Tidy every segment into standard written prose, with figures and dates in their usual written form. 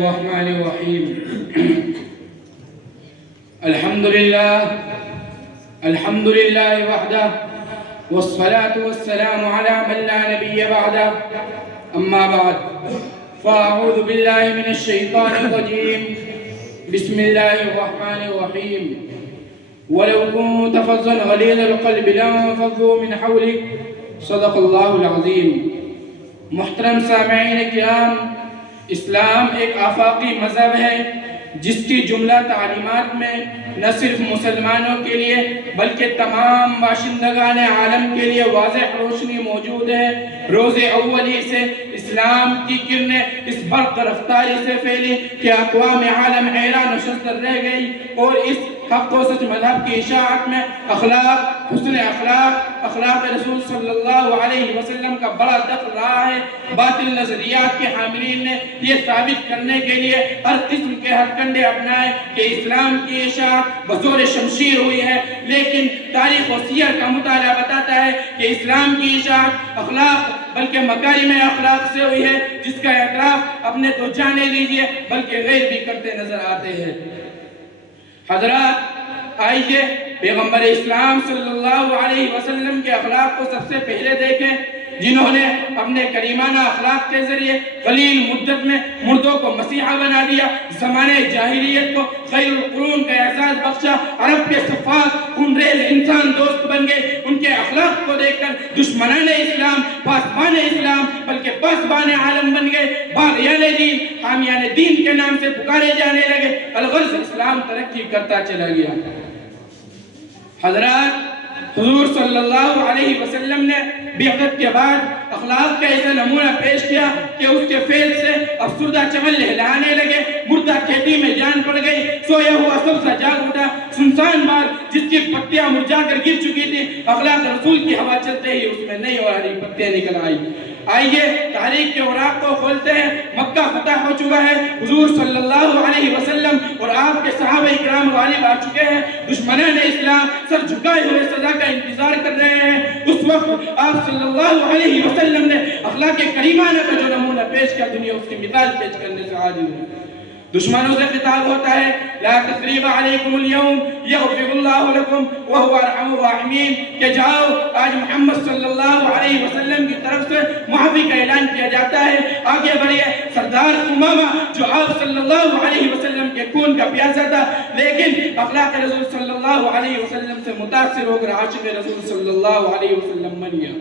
الرحمن الرحيم الحمد لله وحده والصلاة والسلام على من لا نبي بعده أما بعد فأعوذ بالله من الشيطان الرجيم بسم الله الرحمن الرحيم ولو كنت فظا غليظ القلب لانفضوا من حولك صدق الله العظيم. محترم سامعین کرام، اسلام ایک آفاقی مذہب ہے جس کی جملہ تعلیمات میں نہ صرف مسلمانوں کے لیے بلکہ تمام باشندگان عالم کے لیے واضح روشنی موجود ہے. روز اولی سے اسلام کی کرنیں اس برق رفتاری سے پھیلی کہ اقوام عالم حیران و شزدر رہ گئی، اور اس حق و سچ مذہب کی اشاعت میں اخلاق، حسن اخلاق رسول صلی اللہ علیہ وسلم کا بڑا دخل رہا ہے. باطل نظریات کے حاملین نے یہ ثابت کرنے کے لیے ہر قسم کے ہتھ کنڈے اپنائے کہ اسلام کی اشاعت بزور شمشیر ہوئی ہے، لیکن تاریخ و سیر کا مطالعہ بتاتا ہے کہ اسلام کی اشاعت اخلاق بلکہ مکارم اخلاق سے ہوئی ہے، جس کا اعتراف اپنے تو جانے لیجئے بلکہ غیر بھی کرتے نظر آتے ہیں. حضرات، آئیے پیغمبر اسلام صلی اللہ علیہ وسلم کے اخلاق کو سب سے پہلے دیکھیں، جنہوں نے اپنے کریمانہ اخلاق کے ذریعے قلیل مدت میں مردوں کو مسیحا بنا دیا، زمانے جاہلیت کو خیر القرون کا اعزاز بخشا، عرب کے صفات خونریز انسان دوست بن گئے. ان کے اخلاق کو دیکھ کر دشمنان اسلام پاسبان اسلام بلکہ پاسبان عالم بن گئے. باغیان دین، حامیان دین کے نام سے پکارے جانے لگے. الغرض اسلام ترقی کرتا چلا گیا. حضرات، حضور صلی اللہ علیہ وسلم نے بعثت کے بعد اخلاق کا ایسا نمونہ پیش کیا کہ اس کے فعل سے افسردہ چمن لہلانے لگے، مردہ کھیتی میں جان پڑ گئی، سویا ہوا سبزہ جاگ اٹھا، سنسان باغ جس کی پتیاں مرجھا کر گر چکی تھی، اخلاق رسول کی ہوا چلتے ہی اس میں نئی اور ہری پتیاں نکل آئی. آئیے تاریخ کے اوراق کو کھولتے ہیں. مکہ فتح ہو چکا ہے، حضور صلی اللہ علیہ وسلم اور آپ کے صحابہ اکرام غالب آ چکے ہیں. دشمنان اسلام سر جھکائے ہوئے سزا کا انتظار کر رہے ہیں. اس وقت آپ صلی اللہ علیہ وسلم نے اخلاق کریمانہ کا جو نمونہ پیش کیا، دنیا اس کی مثال پیش کرنے سے عاجز ہے. دشمنوں سے خطاب ہوتا ہے، لا تثریب علیکم اليوم یغفر اللہ لکم وہو ارحم الراحمین، کہ جاؤ، آج محمد صلی اللہ علیہ وسلم کی طرف سے معافی کا اعلان کیا جاتا ہے. آگے بڑھئے. سردار امامہ جو آپ صلی اللہ علیہ وسلم کے خون کا پیاسا تھا، لیکن اخلاق رسول صلی اللہ علیہ وسلم سے متاثر ہو کر عاشق رسول صلی اللہ علیہ وسلم بن گیا.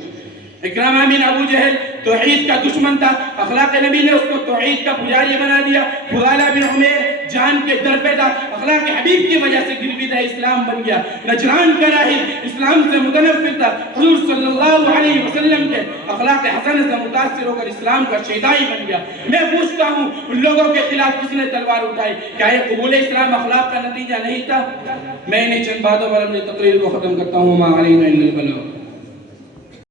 اکرامہ بن ابو جہل توحید کا دشمن تھا، اخلاق نبی نے اس کو توحید کا پجاری بنا دیا. فضالہ بن عمیر جان کے در پہ تھا، اخلاق حبیب کی وجہ سے گرویدہ اسلام بن گیا. نجران کا راہب اسلام سے متنفر تھا، حضور صلی اللہ علیہ وسلم کے اخلاق حسن سے متاثر ہو کر اسلام کا شیدائی بن گیا. میں پوچھتا ہوں، ان لوگوں کے خلاف کس نے تلوار اٹھائی؟ کیا یہ قبول اسلام اخلاق کا نتیجہ نہیں تھا؟ میں انہیں چند باتوں پر اپنی تقریر کو ختم کرتا ہوں. ما علینا الا البلاغ.